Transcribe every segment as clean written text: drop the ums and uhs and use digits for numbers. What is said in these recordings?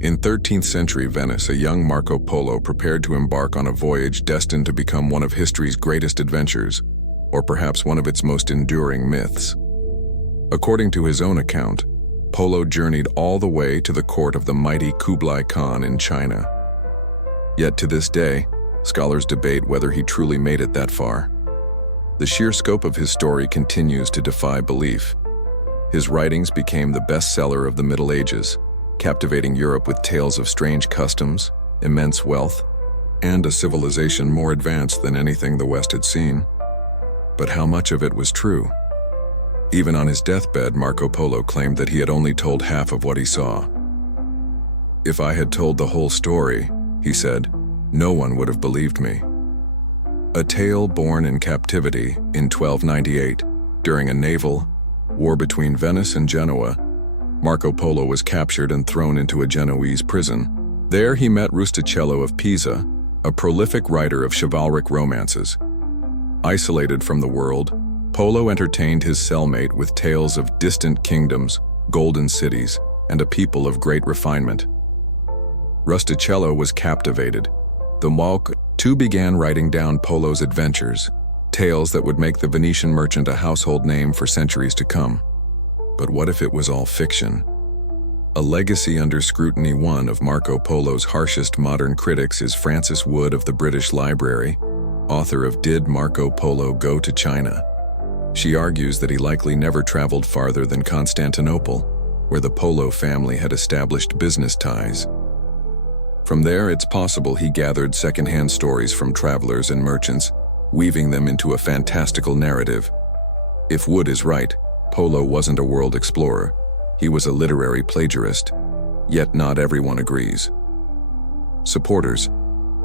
In 13th century Venice, a young Marco Polo prepared to embark on a voyage destined to become one of history's greatest adventures, or perhaps one of its most enduring myths. According to his own account, Polo journeyed all the way to the court of the mighty Kublai Khan in China. Yet to this day, scholars debate whether he truly made it that far. The sheer scope of his story continues to defy belief. His writings became the bestseller of the Middle Ages, captivating Europe with tales of strange customs, immense wealth, and a civilization more advanced than anything the West had seen. But how much of it was true? Even on his deathbed, Marco Polo claimed that he had only told half of what he saw. "If I had told the whole story," he said, "no one would have believed me." A tale born in captivity in 1298, during a naval war between Venice and Genoa, Marco Polo was captured and thrown into a Genoese prison. There he met Rustichello of Pisa, a prolific writer of chivalric romances. Isolated from the world, Polo entertained his cellmate with tales of distant kingdoms, golden cities, and a people of great refinement. Rustichello was captivated. The two began writing down Polo's adventures, tales that would make the Venetian merchant a household name for centuries to come. But what if it was all fiction? A legacy under scrutiny. One of Marco Polo's harshest modern critics is Frances Wood of the British Library, author of Did Marco Polo Go to China? She argues that he likely never traveled farther than Constantinople, where the Polo family had established business ties. From there, it's possible he gathered secondhand stories from travelers and merchants, weaving them into a fantastical narrative. If Wood is right, Polo wasn't a world explorer. He was a literary plagiarist, yet not everyone agrees. Supporters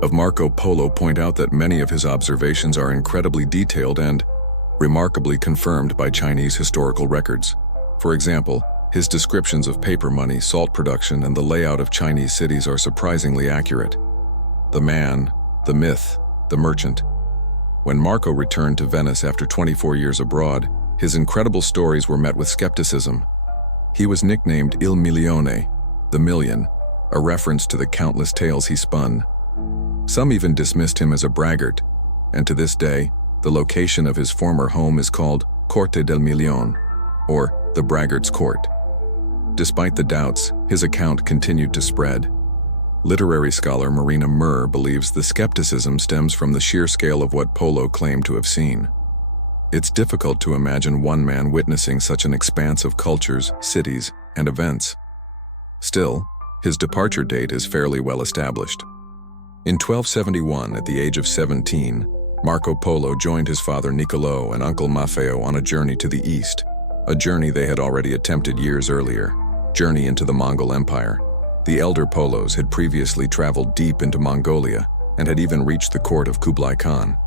of Marco Polo point out that many of his observations are incredibly detailed and remarkably confirmed by Chinese historical records. For example, his descriptions of paper money, salt production, and the layout of Chinese cities are surprisingly accurate. The man, the myth, the merchant. When Marco returned to Venice after 24 years abroad, his incredible stories were met with skepticism. He was nicknamed Il Milione, the million, a reference to the countless tales he spun. Some even dismissed him as a braggart, and to this day, the location of his former home is called Corte del Milione, or the Braggart's Court. Despite the doubts, his account continued to spread. Literary scholar Marina Murr believes the skepticism stems from the sheer scale of what Polo claimed to have seen. It's difficult to imagine one man witnessing such an expanse of cultures, cities, and events. Still, his departure date is fairly well established. In 1271, at the age of 17, Marco Polo joined his father Niccolò and uncle Maffeo on a journey to the east, a journey they had already attempted years earlier, journey into the Mongol Empire. The elder Polos had previously traveled deep into Mongolia and had even reached the court of Kublai Khan.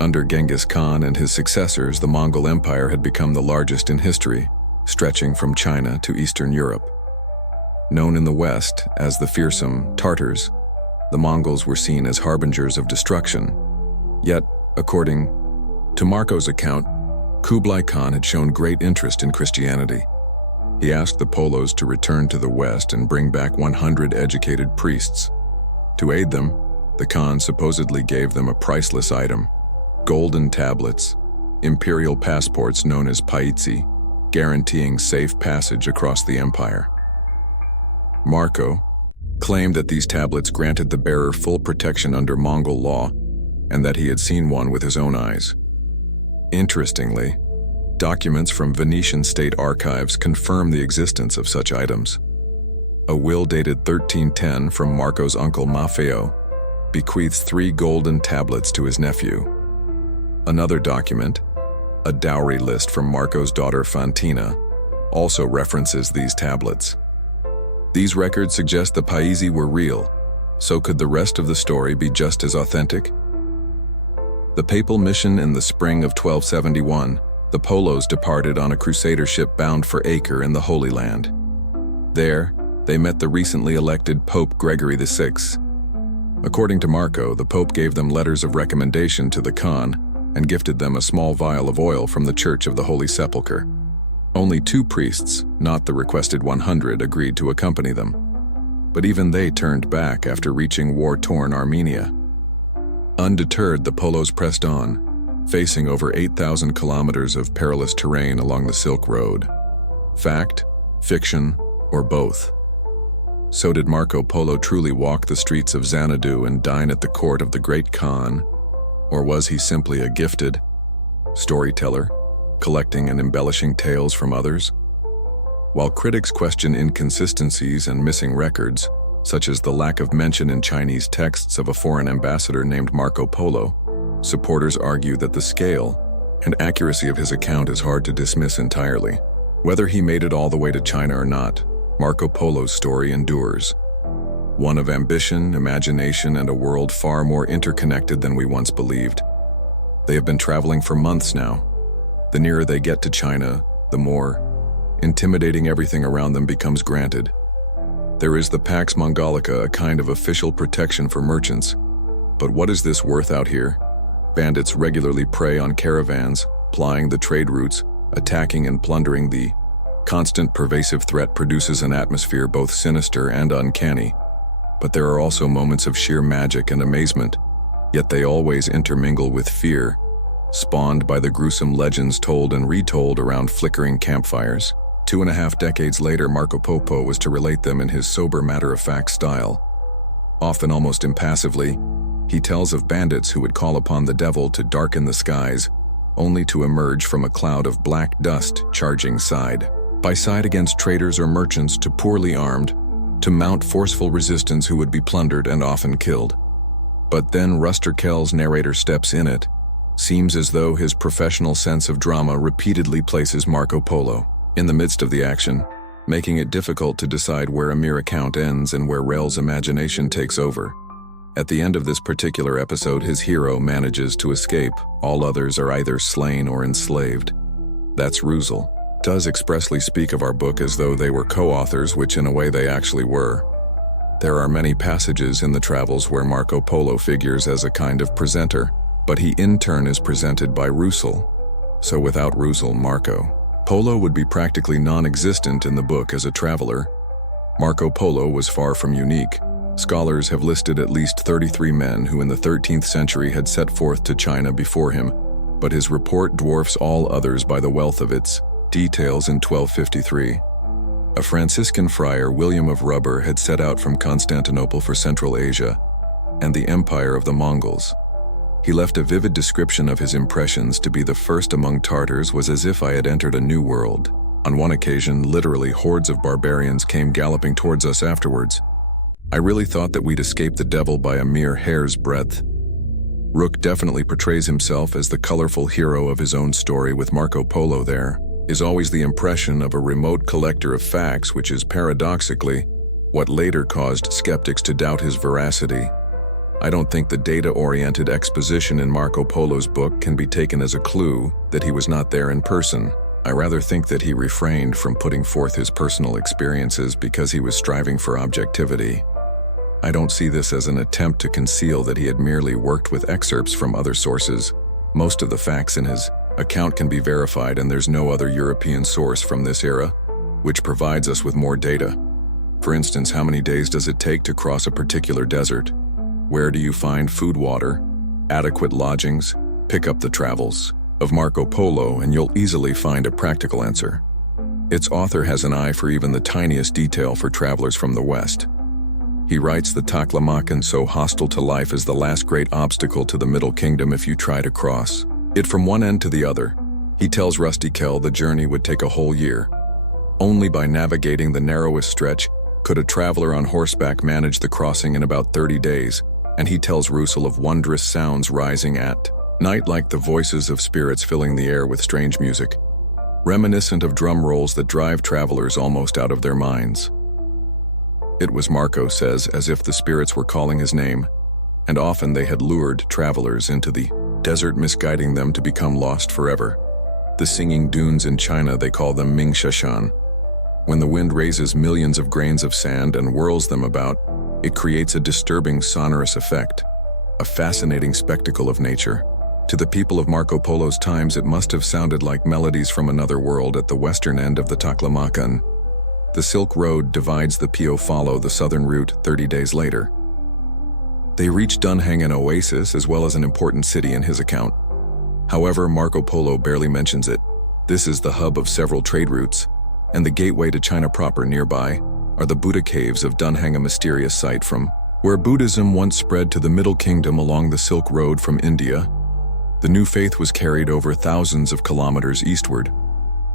Under Genghis Khan and his successors, the Mongol Empire had become the largest in history, stretching from China to Eastern Europe. Known in the West as the fearsome Tartars, the Mongols were seen as harbingers of destruction. Yet, according to Marco's account, Kublai Khan had shown great interest in Christianity. He asked the Polos to return to the West and bring back 100 educated priests. To aid them, the Khan supposedly gave them a priceless item: golden tablets, imperial passports known as paitsi, guaranteeing safe passage across the empire. Marco claimed that these tablets granted the bearer full protection under Mongol law, and that he had seen one with his own eyes. Interestingly, documents from Venetian state archives confirm the existence of such items. A will dated 1310 from Marco's uncle Maffeo bequeaths 3 golden tablets to his nephew. Another document, a dowry list from Marco's daughter Fantina, also references these tablets. These records suggest the paesi were real, so could the rest of the story be just as authentic? The papal mission in the spring of 1271, the Polos departed on a crusader ship bound for Acre in the Holy Land. There, they met the recently elected Pope Gregory VI. According to Marco, the Pope gave them letters of recommendation to the Khan and gifted them a small vial of oil from the Church of the Holy Sepulchre. Only 2 priests, not the requested 100, agreed to accompany them. but even they turned back after reaching war-torn Armenia. Undeterred, the Polos pressed on, facing over 8,000 kilometers of perilous terrain along the Silk Road. Fact, fiction, or both? So did Marco Polo truly walk the streets of Xanadu and dine at the court of the great Khan, or was he simply a gifted storyteller, collecting and embellishing tales from others? While critics question inconsistencies and missing records, such as the lack of mention in Chinese texts of a foreign ambassador named Marco Polo, supporters argue that the scale and accuracy of his account is hard to dismiss entirely. Whether he made it all the way to China or not, Marco Polo's story endures. One of ambition, imagination, and a world far more interconnected than we once believed. They have been traveling for months now. The nearer they get to China, the more intimidating everything around them becomes granted. There is the Pax Mongolica, a kind of official protection for merchants. But what is this worth out here? Bandits regularly prey on caravans, plying the trade routes, attacking and plundering. The constant pervasive threat produces an atmosphere both sinister and uncanny. But there are also moments of sheer magic and amazement, yet they always intermingle with fear, spawned by the gruesome legends told and retold around flickering campfires. 2.5 decades later, Marco Polo was to relate them in his sober, matter-of-fact style. Often almost impassively, he tells of bandits who would call upon the devil to darken the skies, only to emerge from a cloud of black dust charging side by side against traders or merchants too poorly armed to mount forceful resistance who would be plundered and often killed. But then Ruster Kell's narrator steps in. It seems as though his professional sense of drama repeatedly places Marco Polo in the midst of the action, making it difficult to decide where a mere account ends and where Rel's imagination takes over. At the end of this particular episode, his hero manages to escape. All others are either slain or enslaved. That's Russell. Does expressly speak of our book as though they were co-authors, which in a way they actually were. There are many passages in the travels where Marco Polo figures as a kind of presenter, but he in turn is presented by Russell. So without Russell, Marco Polo would be practically non-existent in the book as a traveler. Marco Polo was far from unique. Scholars have listed at least 33 men who in the 13th century had set forth to China before him, but his report dwarfs all others by the wealth of its details. In 1253, a Franciscan friar, William of Rubber, had set out from Constantinople for Central Asia and the empire of the Mongols. He left a vivid description of his impressions. To be the first among Tartars was as if I had entered a new world. On one occasion, literally hordes of barbarians came galloping towards us afterwards. I really thought that we'd escaped the devil by a mere hair's breadth. Rook definitely portrays himself as the colorful hero of his own story. With Marco Polo, there is always the impression of a remote collector of facts, which is paradoxically what later caused skeptics to doubt his veracity. I don't think the data-oriented exposition in Marco Polo's book can be taken as a clue that he was not there in person. I rather think that he refrained from putting forth his personal experiences because he was striving for objectivity. I don't see this as an attempt to conceal that he had merely worked with excerpts from other sources. Most of the facts in his account can be verified, and there's no other European source from this era which provides us with more data. For instance, how many days does it take to cross a particular desert? Where do you find food, water, adequate lodgings? Pick up the travels of Marco Polo and you'll easily find a practical answer. Its author has an eye for even the tiniest detail for travelers from the West. He writes the Taklamakan, so hostile to life, is the last great obstacle to the Middle Kingdom if you try to cross it from one end to the other. He tells Rusty Kell the journey would take a whole year. Only by navigating the narrowest stretch could a traveler on horseback manage the crossing in about 30 days. And he tells Russell of wondrous sounds rising at night, like the voices of spirits filling the air with strange music, reminiscent of drum rolls that drive travelers almost out of their minds. It was, Marco says, as if the spirits were calling his name, and often they had lured travelers into the desert, misguiding them to become lost forever. The singing dunes in China, they call them Mingshashan. When the wind raises millions of grains of sand and whirls them about, it creates a disturbing sonorous effect, a fascinating spectacle of nature. To the people of Marco Polo's times, it must have sounded like melodies from another world at the western end of the Taklamakan. The Silk Road divides the Po follow the southern route 30 days later. They reach Dunhang, an oasis, as well as an important city in his account. However, Marco Polo barely mentions it. This is the hub of several trade routes, and the gateway to China proper. Nearby are the Buddha caves of Dunhang, a mysterious site from where Buddhism once spread to the Middle Kingdom along the Silk Road from India. The new faith was carried over thousands of kilometers eastward.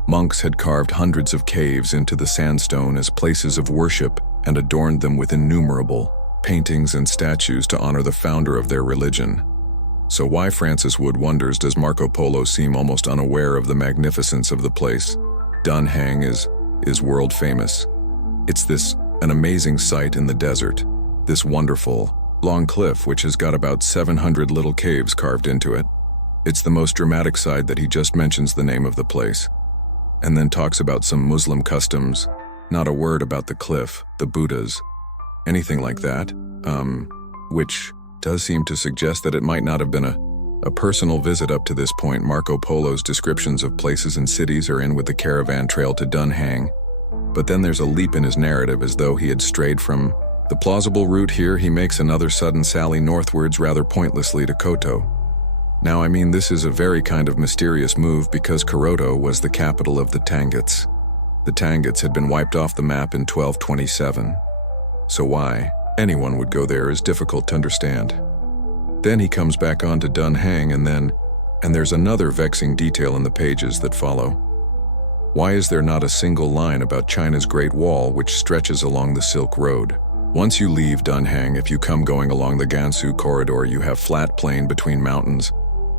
Monks had carved hundreds of caves into the sandstone as places of worship and adorned them with innumerable paintings and statues to honor the founder of their religion. So why, Francis Wood wonders, does Marco Polo seem almost unaware of the magnificence of the place? Dunhang is world famous. It's an amazing site in the desert, this wonderful, long cliff which has got about 700 little caves carved into it. It's the most dramatic side that he just mentions the name of the place, and then talks about some Muslim customs, not a word about the cliff, the Buddhas, anything like that, which does seem to suggest that it might not have been a personal visit up to this point. Marco Polo's descriptions of places and cities are in with the caravan trail to Dunhang, but then there's a leap in his narrative as though he had strayed from the plausible route. Here he makes another sudden sally northwards rather pointlessly to Koto. Now, I mean, this is a very kind of mysterious move because Kyoto was the capital of the Tanguts. The Tanguts had been wiped off the map in 1227. So why anyone would go there is difficult to understand. Then he comes back on to Dunhang and there's another vexing detail in the pages that follow. Why is there not a single line about China's Great Wall which stretches along the Silk Road? Once you leave Dunhang, if you come going along the Gansu corridor, you have flat plain between mountains,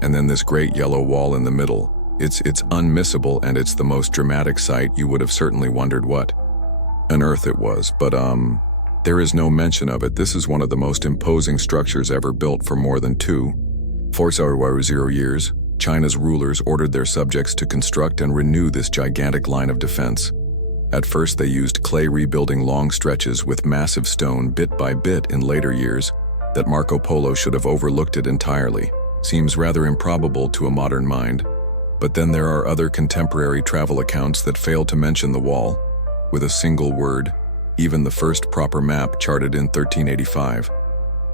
and then this great yellow wall in the middle. It's unmissable, and it's the most dramatic sight. You would have certainly wondered what on earth it was, but there is no mention of it. This is one of the most imposing structures ever built. For more than 400 years, China's rulers ordered their subjects to construct and renew this gigantic line of defense. At first they used clay, rebuilding long stretches with massive stone bit by bit. In later years, that Marco Polo should have overlooked it entirely seems rather improbable to a modern mind. But then there are other contemporary travel accounts that fail to mention the wall with a single word. Even the first proper map, charted in 1385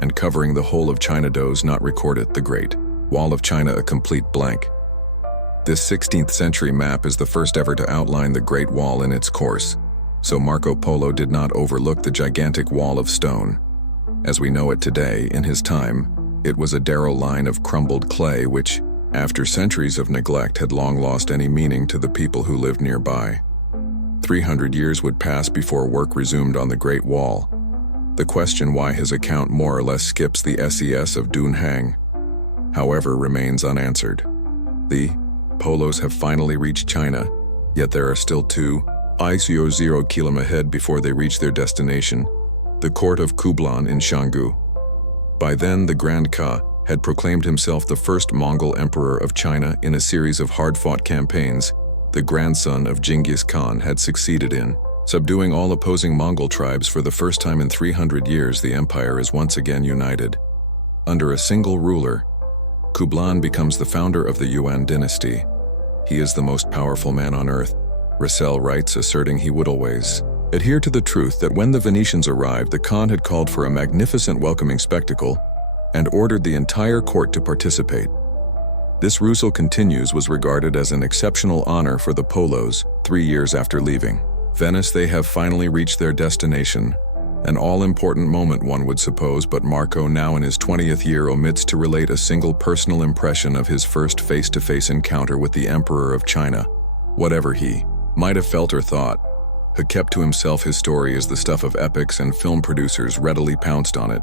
and covering the whole of China, does not record it. The Great Wall of China, a complete blank. This 16th century map is the first ever to outline the Great Wall in its course, so Marco Polo did not overlook the gigantic wall of stone. As we know it today, in his time, it was a narrow line of crumbled clay which, after centuries of neglect, had long lost any meaning to the people who lived nearby. 300 years would pass before work resumed on the Great Wall. The question why his account more or less skips the SES of Dunhang, however, remains unanswered. The Polos have finally reached China, yet there are still 0 km ahead before they reach their destination, the court of Kublai in Shanggu. By then, the Grand Ka had proclaimed himself the first Mongol emperor of China in a series of hard-fought campaigns. The grandson of Genghis Khan had succeeded in subduing all opposing Mongol tribes. For the first time in 300 years, the empire is once again united. Under a single ruler, Kublai becomes the founder of the Yuan dynasty. He is the most powerful man on earth, Russell writes, asserting he would always adhere to the truth that when the Venetians arrived, the Khan had called for a magnificent welcoming spectacle and ordered the entire court to participate. This, Russell continues, was regarded as an exceptional honor for the Polos. 3 years after leaving Venice, they have finally reached their destination. An all-important moment, one would suppose, but Marco, now in his 20th year, omits to relate a single personal impression of his first face-to-face encounter with the Emperor of China. Whatever he might have felt or thought, he kept to himself. His story is the stuff of epics, and film producers readily pounced on it.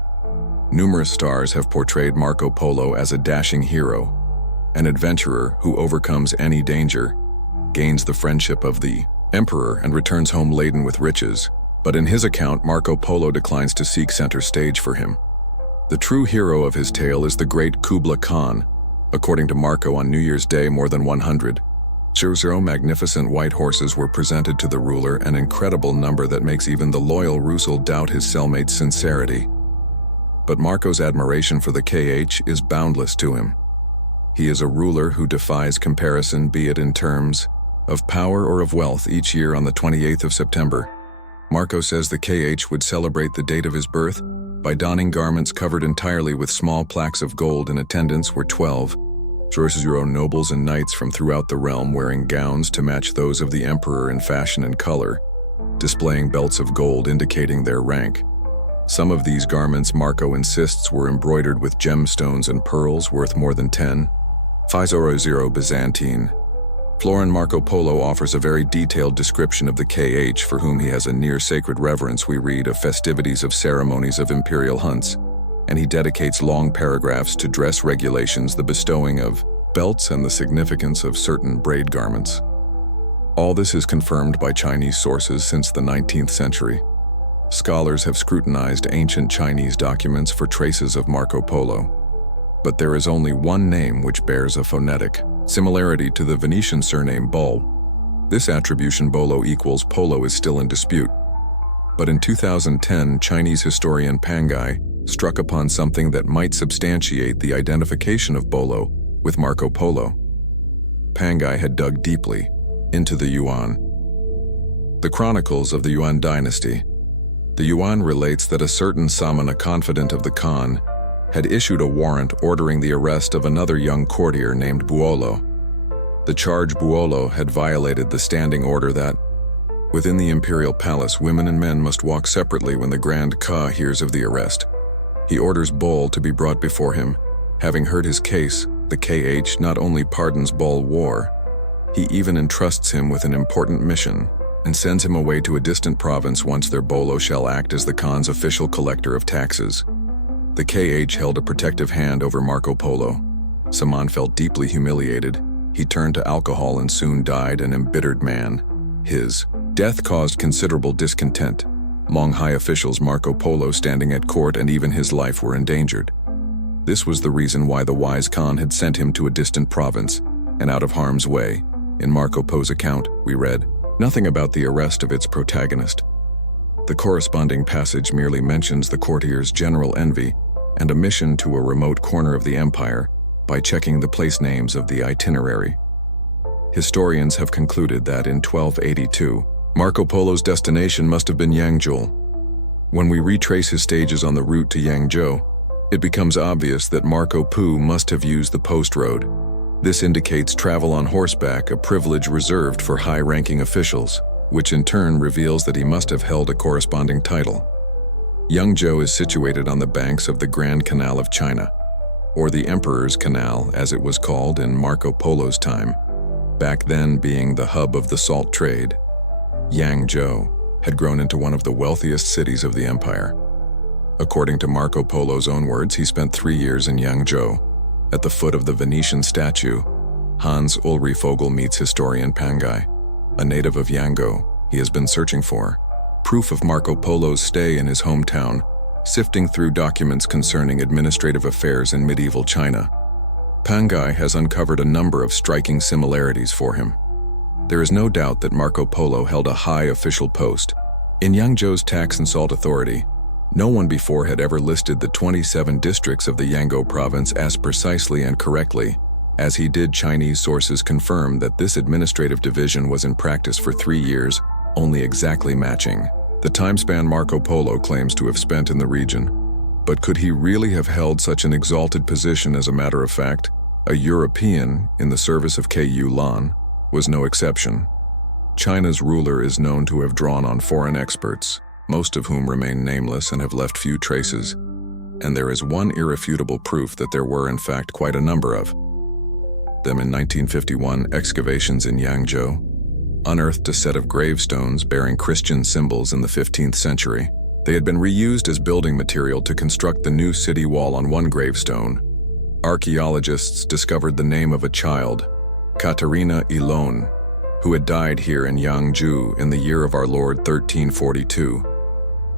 Numerous stars have portrayed Marco Polo as a dashing hero, an adventurer who overcomes any danger, gains the friendship of the Emperor, and returns home laden with riches. But in his account, Marco Polo declines to seek center stage for him. The true hero of his tale is the great Kublai Khan. According to Marco, on New Year's Day, more than 100 magnificent white horses were presented to the ruler, an incredible number that makes even the loyal Russell doubt his cellmate's sincerity. But Marco's admiration for the KH is boundless to him. He is a ruler who defies comparison, be it in terms of power or of wealth. Each year on the 28th of September, Marco says the KH would celebrate the date of his birth by donning garments covered entirely with small plaques of gold. In attendance were 12 nobles and knights from throughout the realm wearing gowns to match those of the emperor in fashion and color, displaying belts of gold indicating their rank. Some of these garments, Marco insists, were embroidered with gemstones and pearls worth more than 10,000 Byzantine. Florin Marco Polo offers a very detailed description of the KH, for whom he has a near-sacred reverence. We read of festivities of ceremonies of imperial hunts, and he dedicates long paragraphs to dress regulations, the bestowing of belts, and the significance of certain braid garments. All this is confirmed by Chinese sources since the 19th century. Scholars have scrutinized ancient Chinese documents for traces of Marco Polo, but there is only one name which bears a phonetic similarity to the Venetian surname Bol. This attribution Bolo equals Polo is still in dispute. But in 2010, Chinese historian Pangai struck upon something that might substantiate the identification of Bolo with Marco Polo. Pangai had dug deeply into the Yuan. The chronicles of the Yuan dynasty. The Yuan relates that a certain Samana, confidant of the Khan, had issued a warrant ordering the arrest of another young courtier named Buolo. The charge: Buolo had violated the standing order that, within the imperial palace, women and men must walk separately when the Grand Ka hears of the arrest. He orders Bol to be brought before him. Having heard his case, the KH not only pardons Bol war, he even entrusts him with an important mission and sends him away to a distant province. Once there, Bolo shall act as the Khan's official collector of taxes. The KH held a protective hand over Marco Polo. Saman felt deeply humiliated. He turned to alcohol and soon died an embittered man. His death caused considerable discontent. Among high officials, Marco Polo standing at court, and even his life were endangered. This was the reason why the wise Khan had sent him to a distant province and out of harm's way. In Marco Polo's account, we read nothing about the arrest of its protagonist. The corresponding passage merely mentions the courtier's general envy and a mission to a remote corner of the empire by checking the place names of the itinerary. Historians have concluded that in 1282, Marco Polo's destination must have been Yangzhou. When we retrace his stages on the route to Yangzhou, it becomes obvious that Marco Polo must have used the post road. This indicates travel on horseback, a privilege reserved for high-ranking officials, which in turn reveals that he must have held a corresponding title. Yangzhou is situated on the banks of the Grand Canal of China, or the Emperor's Canal as it was called in Marco Polo's time, back then being the hub of the salt trade. Yangzhou had grown into one of the wealthiest cities of the empire. According to Marco Polo's own words, he spent 3 years in Yangzhou. At the foot of the Venetian statue, Hans Ulrich Vogel meets historian Pangai, a native of Yangzhou. He has been searching for proof of Marco Polo's stay in his hometown, sifting through documents concerning administrative affairs in medieval China. Pangai has uncovered a number of striking similarities for him. There is no doubt that Marco Polo held a high official post. In Yangzhou's tax and salt authority, no one before had ever listed the 27 districts of the Yangzhou province as precisely and correctly as he did. Chinese sources confirm that this administrative division was in practice for 3 years, only exactly matching the time span Marco Polo claims to have spent in the region. But could he really have held such an exalted position? As a matter of fact, a European in the service of Ku Lan was no exception. China's ruler is known to have drawn on foreign experts, most of whom remain nameless and have left few traces. And there is one irrefutable proof that there were in fact quite a number of them. In 1951, excavations in Yangzhou unearthed a set of gravestones bearing Christian symbols in the 15th century. They had been reused as building material to construct the new city wall. On one gravestone, archaeologists discovered the name of a child, Katerina Ilon, who had died here in Yangzhou in the year of our Lord 1342.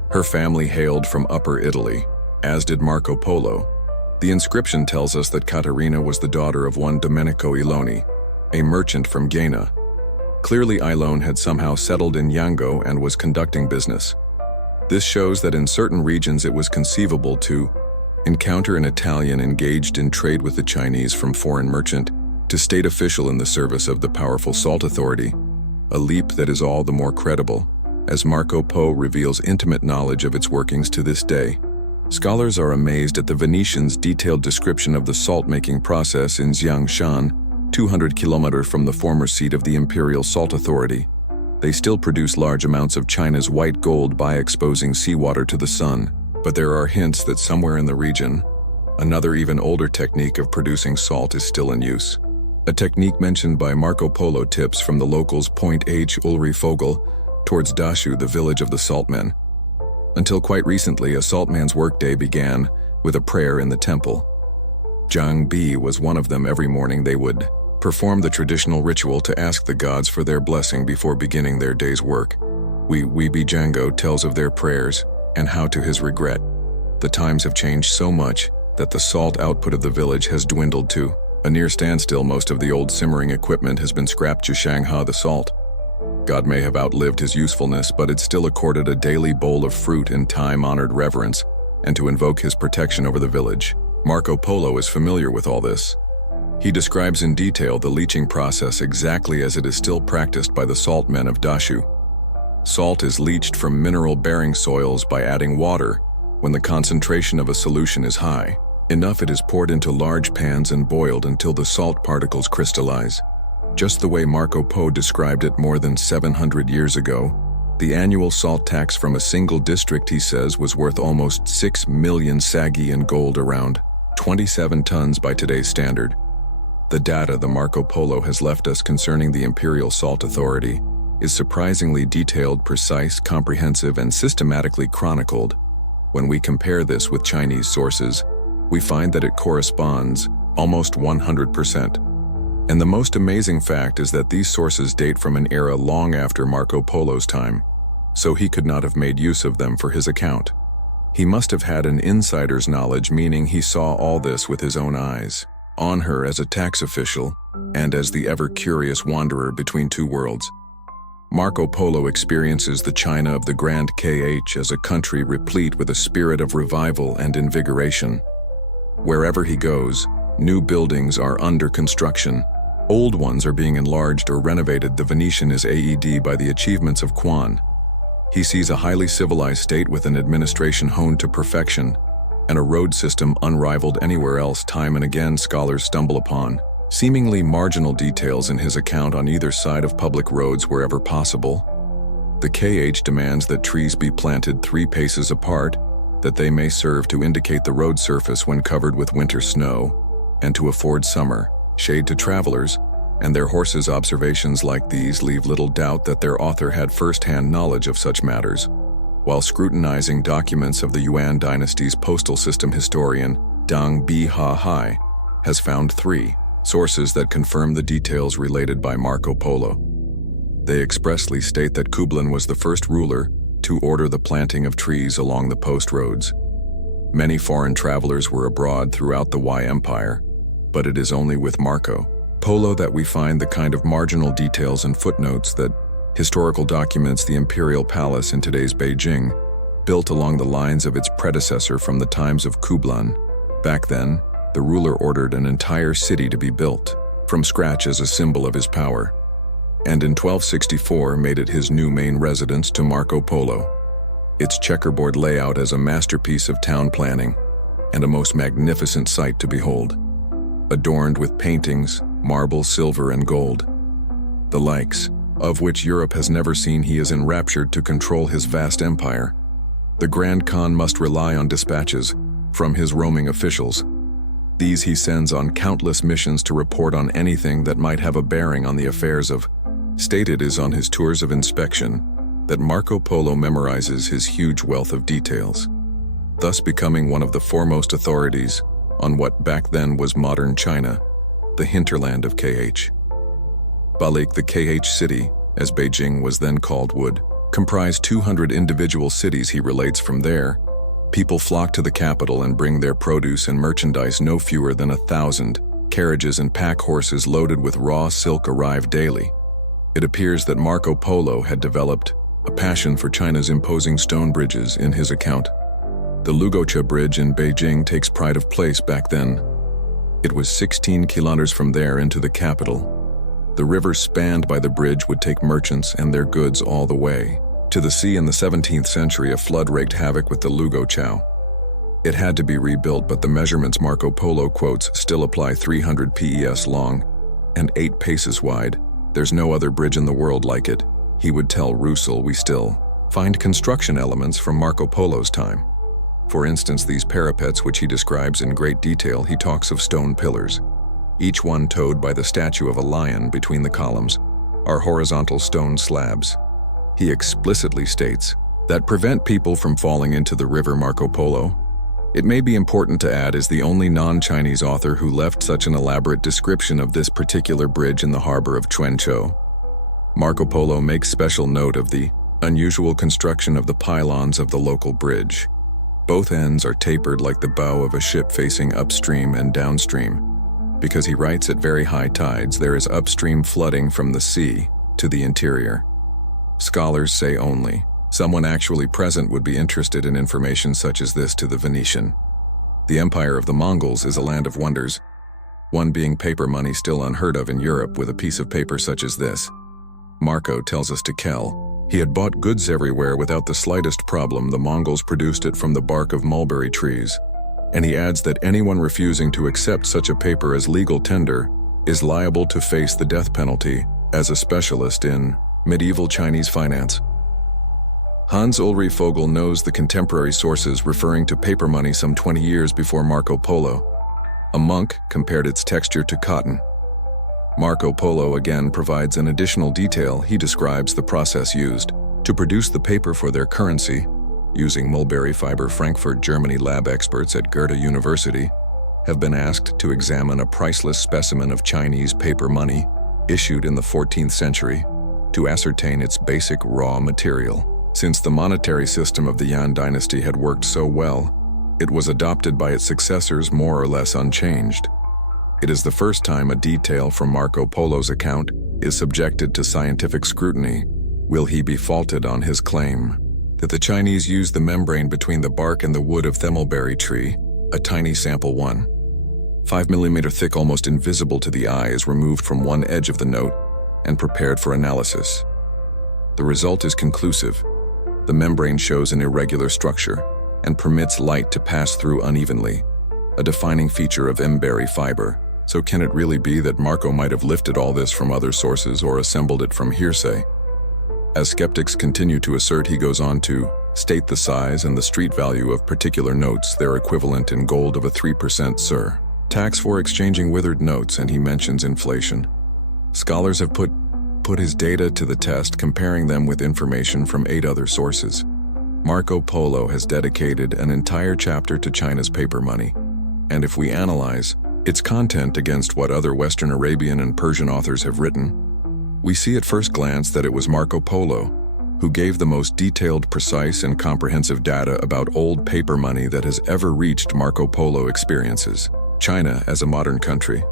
Her family hailed from Upper Italy, as did Marco Polo. The inscription tells us that Katerina was the daughter of one Domenico Iloni, a merchant from Gaina. Clearly, Ilon had somehow settled in Yangzhou and was conducting business. This shows that in certain regions it was conceivable to encounter an Italian engaged in trade with the Chinese, from foreign merchant to state official in the service of the powerful salt authority, a leap that is all the more credible as Marco Polo reveals intimate knowledge of its workings to this day. Scholars are amazed at the Venetians' detailed description of the salt-making process in Xiangshan, 200 kilometers from the former seat of the Imperial Salt Authority. They still produce large amounts of China's white gold by exposing seawater to the sun, but there are hints that somewhere in the region, another even older technique of producing salt is still in use. A technique mentioned by Marco Polo tips from the locals Point H. Ulri Fogel towards Dashu, the village of the saltmen. Until quite recently, a saltman's workday began with a prayer in the temple. Zhang Bi was one of them. Every morning they would perform the traditional ritual to ask the gods for their blessing before beginning their day's work. Weeby Django tells of their prayers and how, to his regret, the times have changed so much that the salt output of the village has dwindled to a near standstill. Most of the old simmering equipment has been scrapped to Shanghai. The salt god may have outlived his usefulness, but it still accorded a daily bowl of fruit in time-honored reverence and to invoke his protection over the village. Marco Polo is familiar with all this. He describes in detail the leaching process exactly as it is still practiced by the saltmen of Dashu. Salt is leached from mineral-bearing soils by adding water. When the concentration of a solution is high enough, it is poured into large pans and boiled until the salt particles crystallize. Just the way Marco Polo described it more than 700 years ago, the annual salt tax from a single district, he says, was worth almost 6 million sagi in gold, around 27 tons by today's standard. The data the Marco Polo has left us concerning the Imperial Salt Authority is surprisingly detailed, precise, comprehensive, and systematically chronicled. When we compare this with Chinese sources, we find that it corresponds almost 100%. And the most amazing fact is that these sources date from an era long after Marco Polo's time, so he could not have made use of them for his account. He must have had an insider's knowledge, meaning he saw all this with his own eyes, on her as a tax official and as the ever-curious wanderer between two worlds. Marco Polo experiences the China of the Grand KH as a country replete with a spirit of revival and invigoration. Wherever he goes, new buildings are under construction. Old ones are being enlarged or renovated. The Venetian is aided by the achievements of Quan. He sees a highly civilized state with an administration honed to perfection and a road system unrivaled anywhere else. Time and again, scholars stumble upon seemingly marginal details in his account on either side of public roads wherever possible. The KH demands that trees be planted 3 paces apart, that they may serve to indicate the road surface when covered with winter snow, and to afford summer shade to travelers and their horses. Observations like these leave little doubt that their author had first-hand knowledge of such matters. While scrutinizing documents of the Yuan dynasty's postal system, historian Dang Biha Hai has found 3 sources that confirm the details related by Marco Polo. They expressly state that Kublai was the first ruler to order the planting of trees along the post roads. Many foreign travelers were abroad throughout the Y Empire, but it is only with Marco Polo that we find the kind of marginal details and footnotes that historical documents the imperial palace in today's Beijing, built along the lines of its predecessor from the times of Kublai. Back then, the ruler ordered an entire city to be built from scratch as a symbol of his power, and in 1264 made it his new main residence to Marco Polo. Its checkerboard layout as a masterpiece of town planning and a most magnificent sight to behold, adorned with paintings, marble, silver, and gold, the likes of which Europe has never seen. He is enraptured to control his vast empire. The Grand Khan must rely on dispatches from his roaming officials. These he sends on countless missions to report on anything that might have a bearing on the affairs of state. It is on his tours of inspection that Marco Polo memorizes his huge wealth of details, thus becoming one of the foremost authorities on what back then was modern China, the hinterland of KH. Balik, the KH city, as Beijing was then called, would comprise 200 individual cities. He relates from there, people flock to the capital and bring their produce and merchandise. No fewer than 1,000 carriages and pack horses loaded with raw silk arrive daily. It appears that Marco Polo had developed a passion for China's imposing stone bridges. In his account, the Lugocha Bridge in Beijing takes pride of place. Back then, it was 16 kilometers from there into the capital. The river spanned by the bridge would take merchants and their goods all the way. To the sea in the 17th century, a flood wreaked havoc with the Lugo Chao. It had to be rebuilt, but the measurements Marco Polo quotes still apply: 300 PES long and 8 paces wide. There's no other bridge in the world like it. He would tell Roussel. We still find construction elements from Marco Polo's time. For instance, these parapets, which he describes in great detail. He talks of stone pillars, each one towed by the statue of a lion between the columns, are horizontal stone slabs. He explicitly states that prevent people from falling into the river. Marco Polo, it may be important to add, is the only non-Chinese author who left such an elaborate description of this particular bridge in the harbor of Quanzhou. Marco Polo makes special note of the unusual construction of the pylons of the local bridge. Both ends are tapered like the bow of a ship facing upstream and downstream, because he writes at very high tides there is upstream flooding from the sea to the interior. Scholars say only someone actually present would be interested in information such as this. To the Venetian, the empire of the Mongols is a land of wonders, one being paper money, still unheard of in Europe. With a piece of paper such as this, Marco tells us to Kell, he had bought goods everywhere without the slightest problem. The Mongols produced it from the bark of mulberry trees. And he adds that anyone refusing to accept such a paper as legal tender is liable to face the death penalty. As a specialist in medieval Chinese finance, Hans Ulrich Vogel knows the contemporary sources referring to paper money some 20 years before Marco Polo. A monk compared its texture to cotton. Marco Polo again provides an additional detail. He describes the process used to produce the paper for their currency. Using mulberry fiber, Frankfurt, Germany, lab experts at Goethe University have been asked to examine a priceless specimen of Chinese paper money issued in the 14th century to ascertain its basic raw material. Since the monetary system of the Yan dynasty had worked so well, it was adopted by its successors more or less unchanged. It is the first time a detail from Marco Polo's account is subjected to scientific scrutiny. Will he be faulted on his claim that the Chinese used the membrane between the bark and the wood of the mulberry tree? A tiny sample, 1.5 millimeter thick, almost invisible to the eye, is removed from one edge of the note and prepared for analysis. The result is conclusive. The membrane shows an irregular structure and permits light to pass through unevenly, a defining feature of mulberry fiber. So can it really be that Marco might have lifted all this from other sources or assembled it from hearsay? As skeptics continue to assert, he goes on to state the size and the street value of particular notes, their equivalent in gold of a 3% Sir tax for exchanging withered notes, and he mentions inflation. Scholars have put his data to the test, comparing them with information from 8 other sources. Marco Polo has dedicated an entire chapter to China's paper money, and if we analyze its content against what other Western Arabian and Persian authors have written, we see at first glance that it was Marco Polo who gave the most detailed, precise, and comprehensive data about old paper money that has ever reached Marco Polo experiences. China as a modern country,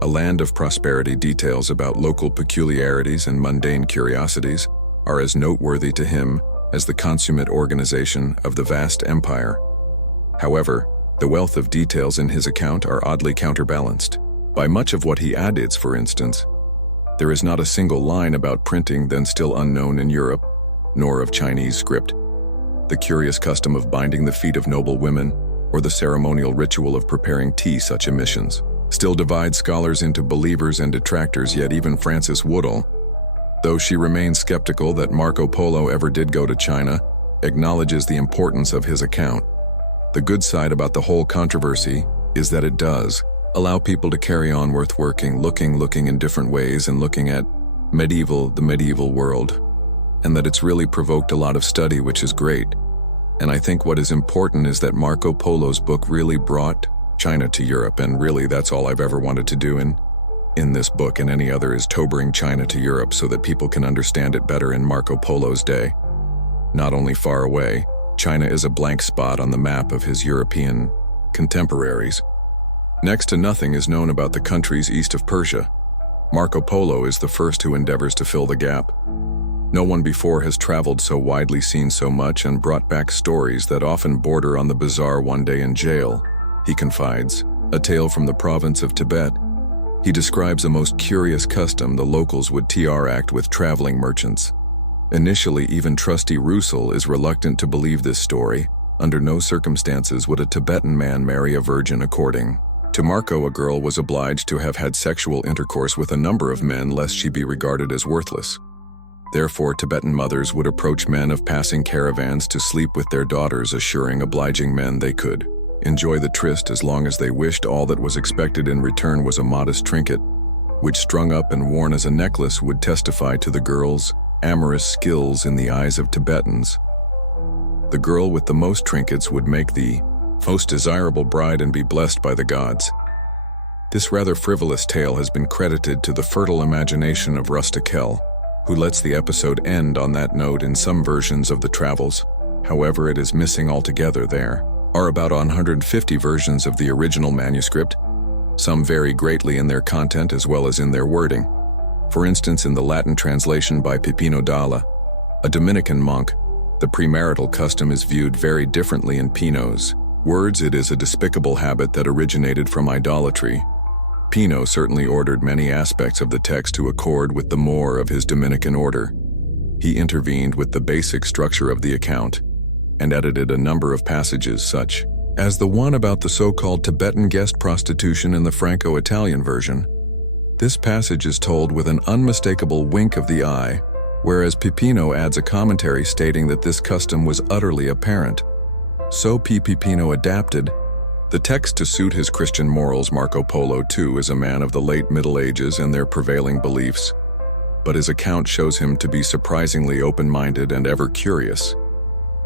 a land of prosperity, details about local peculiarities and mundane curiosities are as noteworthy to him as the consummate organization of the vast empire. However, the wealth of details in his account are oddly counterbalanced by much of what he adds. For instance, there is not a single line about printing then still unknown in Europe, nor of Chinese script, the curious custom of binding the feet of noble women, or the ceremonial ritual of preparing tea. Such omissions still divide scholars into believers and detractors. Yet even Frances Woodall, though she remains skeptical that Marco Polo ever did go to China, acknowledges the importance of his account. The good side about the whole controversy is that it does allow people to carry on looking in different ways and looking at the medieval world, and that it's really provoked a lot of study, which is great. And I think what is important is that Marco Polo's book really brought China to Europe, and really that's all I've ever wanted to do in this book and any other, is to bring China to Europe so that people can understand it better in Marco Polo's day. Not only far away, China is a blank spot on the map of his European contemporaries. Next to nothing is known about the countries east of Persia. Marco Polo is the first who endeavors to fill the gap. No one before has traveled so widely, seen so much, and brought back stories that often border on the bizarre. One day in jail, he confides a tale from the province of Tibet. He describes a most curious custom the locals would act with traveling merchants. Initially, even trusty Russell is reluctant to believe this story. Under no circumstances would a Tibetan man marry a virgin. According to Marco, a girl was obliged to have had sexual intercourse with a number of men lest she be regarded as worthless. Therefore, Tibetan mothers would approach men of passing caravans to sleep with their daughters, assuring obliging men they could enjoy the tryst as long as they wished. All that was expected in return was a modest trinket, which strung up and worn as a necklace would testify to the girl's amorous skills in the eyes of Tibetans. The girl with the most trinkets would make the most desirable bride and be blessed by the gods. This rather frivolous tale has been credited to the fertile imagination of Rustikel, who lets the episode end on that note in some versions of the travels. However, it is missing altogether. There are about 150 versions of the original manuscript. Some vary greatly in their content as well as in their wording. For instance, in the Latin translation by Pipino Dalla, a Dominican monk, the premarital custom is viewed very differently in Pino's words. It is a despicable habit that originated from idolatry. Pino certainly ordered many aspects of the text to accord with the more of his Dominican order. He intervened with the basic structure of the account and edited a number of passages, such as the one about the so-called Tibetan guest prostitution in the Franco-Italian version. This passage is told with an unmistakable wink of the eye, whereas Pipino adds a commentary stating that this custom was utterly apparent. So Pipino adapted the text to suit his Christian morals. Marco Polo, too, is a man of the late Middle Ages and their prevailing beliefs, but his account shows him to be surprisingly open-minded and ever curious.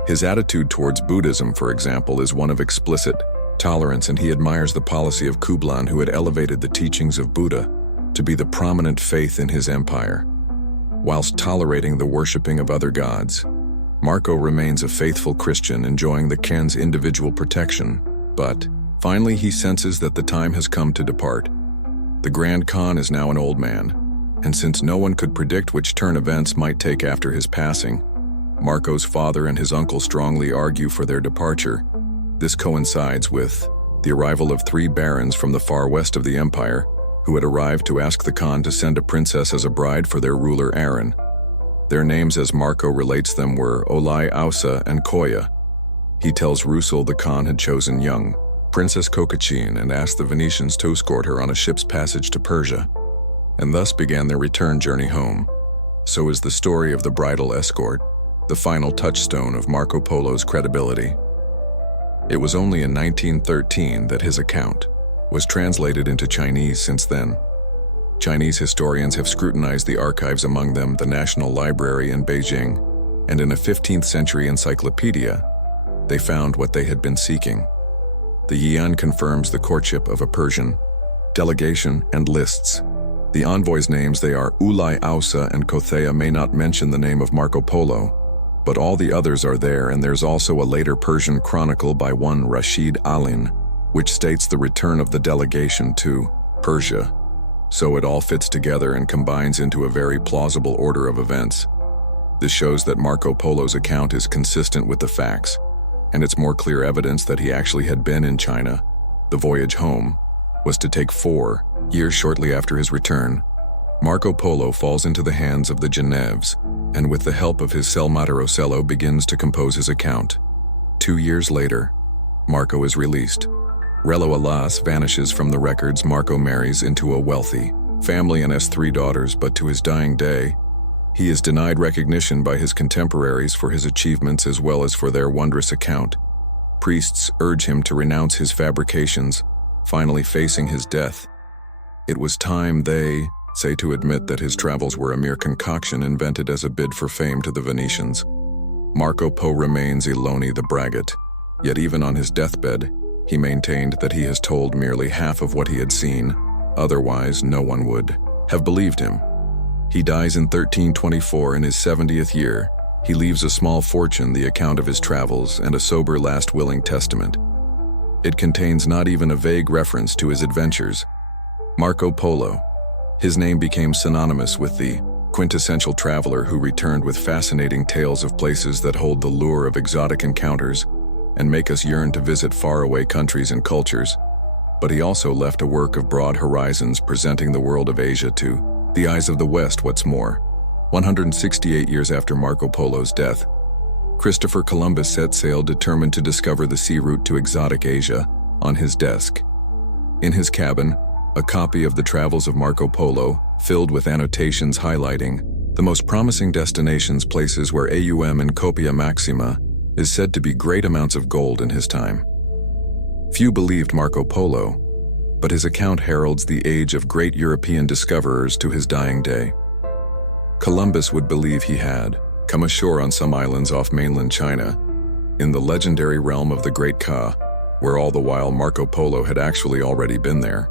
His attitude towards Buddhism, for example, is one of explicit tolerance, and he admires the policy of Kublai Khan, who had elevated the teachings of Buddha to be the prominent faith in his empire, whilst tolerating the worshipping of other gods. Marco remains a faithful Christian, enjoying the Khan's individual protection, but finally he senses that the time has come to depart. The Grand Khan is now an old man, and since no one could predict which turn events might take after his passing, Marco's father and his uncle strongly argue for their departure. This coincides with the arrival of 3 barons from the far west of the empire, who had arrived to ask the Khan to send a princess as a bride for their ruler Aaron. Their names, as Marco relates them, were Olai Ausa and Koya. He tells Russell the Khan had chosen young Princess Kokachin and asked the Venetians to escort her on a ship's passage to Persia, and thus began their return journey home. So is the story of the bridal escort, the final touchstone of Marco Polo's credibility. It was only in 1913 that his account was translated into Chinese. Since then, Chinese historians have scrutinized the archives, among them the National Library in Beijing, and in a 15th century encyclopedia, they found what they had been seeking. The Yian confirms the courtship of a Persian delegation and lists the envoys' names. They are Ulai Ausa and Kothea. May not mention the name of Marco Polo, but all the others are there, and there's also a later Persian chronicle by one Rashid Alin, which states the return of the delegation to Persia. So it all fits together and combines into a very plausible order of events. This shows that Marco Polo's account is consistent with the facts, and it's more clear evidence that he actually had been in China. The voyage home was to take 4 years. Shortly after his return, Marco Polo falls into the hands of the Geneves, and with the help of his Selmater Ocello begins to compose his account. 2 years later, Marco is released. Rello alas vanishes from the records. Marco marries into a wealthy family and has 3 daughters, but to his dying day, he is denied recognition by his contemporaries for his achievements as well as for their wondrous account. Priests urge him to renounce his fabrications, finally facing his death. It was time, they say, to admit that his travels were a mere concoction invented as a bid for fame to the Venetians. Marco Po remains Eloni the braggart, yet even on his deathbed, he maintained that he has told merely half of what he had seen, otherwise no one would have believed him. He dies in 1324 in his 70th year. He leaves a small fortune, the account of his travels, and a sober last willing testament. It contains not even a vague reference to his adventures. Marco Polo. His name became synonymous with the quintessential traveler who returned with fascinating tales of places that hold the lure of exotic encounters and make us yearn to visit faraway countries and cultures. But he also left a work of broad horizons, presenting the world of Asia to the eyes of the West. What's more, 168 years after Marco Polo's death, Christopher Columbus set sail determined to discover the sea route to exotic Asia on his desk. In his cabin, a copy of the Travels of Marco Polo, filled with annotations highlighting the most promising destinations, places where AUM and Copia Maxima is said to be great amounts of gold in his time. Few believed Marco Polo, but his account heralds the age of great European discoverers to his dying day. Columbus would believe he had come ashore on some islands off mainland China, in the legendary realm of the Great Ka, where all the while Marco Polo had actually already been there.